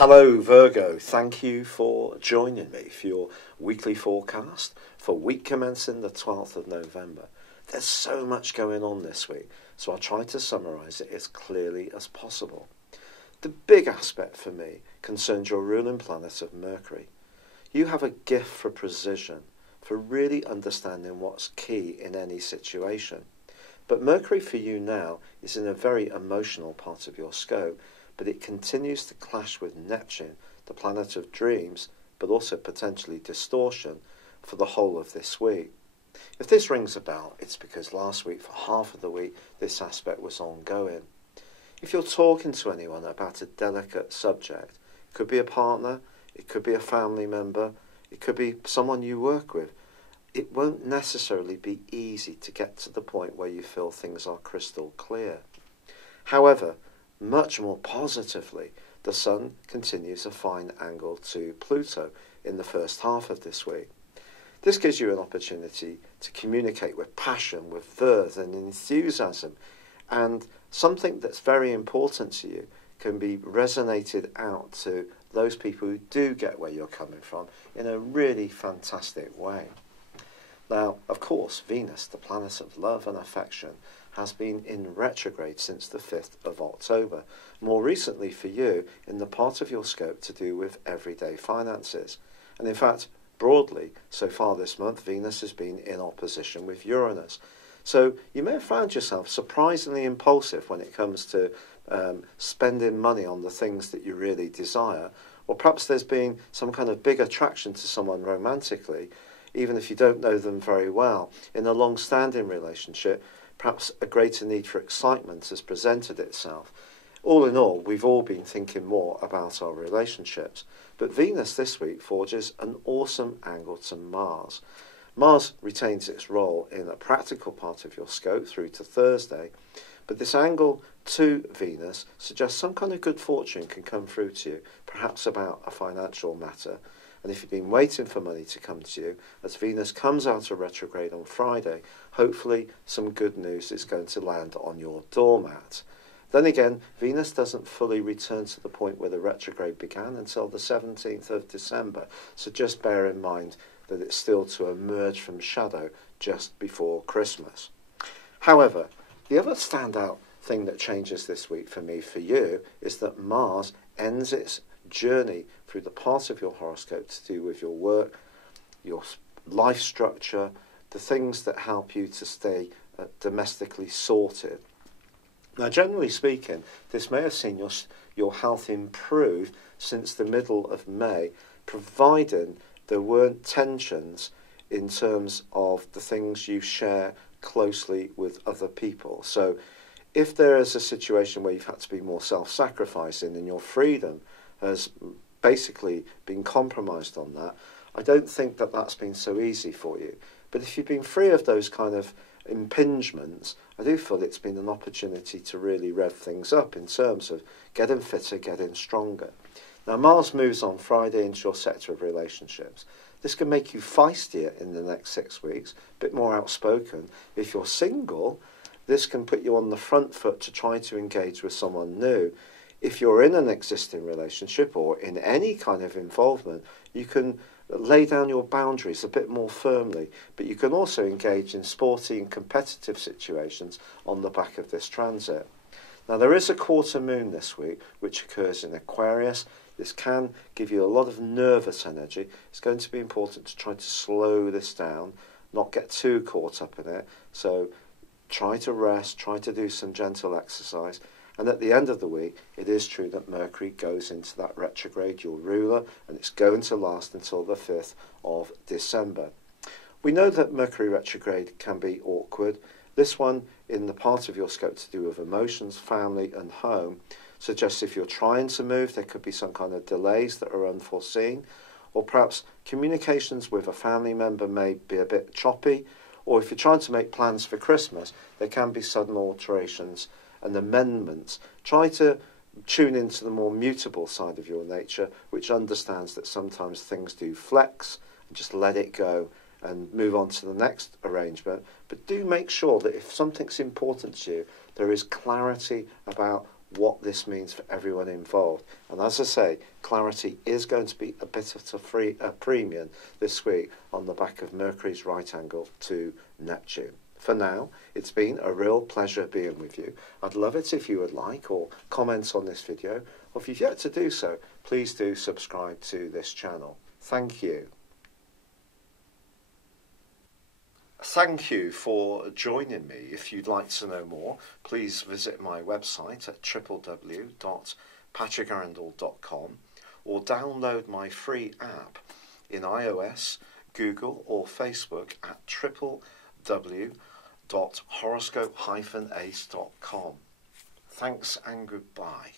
Hello Virgo, thank you for joining me for your weekly forecast for week commencing the 12th of November. There's so much going on this week, so I'll try to summarise it as clearly as possible. The big aspect for me concerns your ruling planet of Mercury. You have a gift for precision, for really understanding what's key in any situation. But Mercury for you now is in a very emotional part of your scope, but it continues to clash with Neptune, the planet of dreams, but also potentially distortion for the whole of this week. If this rings a bell, it's because last week, for half of the week, this aspect was ongoing. If you're talking to anyone about a delicate subject, it could be a partner, it could be a family member, it could be someone you work with, it won't necessarily be easy to get to the point where you feel things are crystal clear. However, much more positively, the Sun continues a fine angle to Pluto in the first half of this week. This gives you an opportunity to communicate with passion, with verve and enthusiasm, and something that's very important to you can be resonated out to those people who do get where you're coming from in a really fantastic way. Now, of course, Venus, the planet of love and affection, has been in retrograde since the 5th of October, more recently for you in the part of your scope to do with everyday finances. And in fact, broadly, so far this month, Venus has been in opposition with Uranus. So you may have found yourself surprisingly impulsive when it comes to spending money on the things that you really desire, or perhaps there's been some kind of big attraction to someone romantically, even if you don't know them very well. In a long-standing relationship, perhaps a greater need for excitement has presented itself. All in all, we've all been thinking more about our relationships. But Venus this week forges an awesome angle to Mars. Mars retains its role in a practical part of your scope through to Thursday, but this angle to Venus suggests some kind of good fortune can come through to you, perhaps about a financial matter. And if you've been waiting for money to come to you, as Venus comes out of retrograde on Friday, hopefully some good news is going to land on your doormat. Then again, Venus doesn't fully return to the point where the retrograde began until the 17th of December. So just bear in mind that it's still to emerge from shadow just before Christmas. However, the other standout thing that changes this week for me, for you, is that Mars ends its journey through the part of your horoscope to do with your work, your life structure, the things that help you to stay domestically sorted. Now, generally speaking, this may have seen your health improve since the middle of May, providing there weren't tensions in terms of the things you share closely with other people. So if there is a situation where you've had to be more self-sacrificing and your freedom has basically been compromised on that, I don't think that that's been so easy for you. But if you've been free of those kind of impingements, I do feel it's been an opportunity to really rev things up in terms of getting fitter, getting stronger. Now, Mars moves on Friday into your sector of relationships. This can make you feistier in the next 6 weeks, a bit more outspoken. If you're single, this can put you on the front foot to try to engage with someone new. If you're in an existing relationship or in any kind of involvement, you can lay down your boundaries a bit more firmly, but you can also engage in sporty and competitive situations on the back of this transit. Now, there is a quarter moon this week, which occurs in Aquarius. This can give you a lot of nervous energy. It's going to be important to try to slow this down, not get too caught up in it. So try to rest, try to do some gentle exercise. And at the end of the week, it is true that Mercury goes into that retrograde, your ruler, and it's going to last until the 5th of December. We know that Mercury retrograde can be awkward. This one, in the part of your scope to do with emotions, family and home, suggests if you're trying to move, there could be some kind of delays that are unforeseen, or perhaps communications with a family member may be a bit choppy, or if you're trying to make plans for Christmas, there can be sudden alterations and amendments. Try to tune into the more mutable side of your nature, which understands that sometimes things do flex, and just let it go and move on to the next arrangement. But do make sure that if something's important to you, there is clarity about what this means for everyone involved. And as I say, clarity is going to be a bit of a premium this week on the back of Mercury's right angle to Neptune. For now, it's been a real pleasure being with you. I'd love it if you would like or comment on this video, or if you've yet to do so, please do subscribe to this channel. Thank you. Thank you for joining me. If you'd like to know more, please visit my website at www.patrickarundell.com or download my free app in iOS, Google or Facebook at www.horoscope-ace.com. Thanks and goodbye.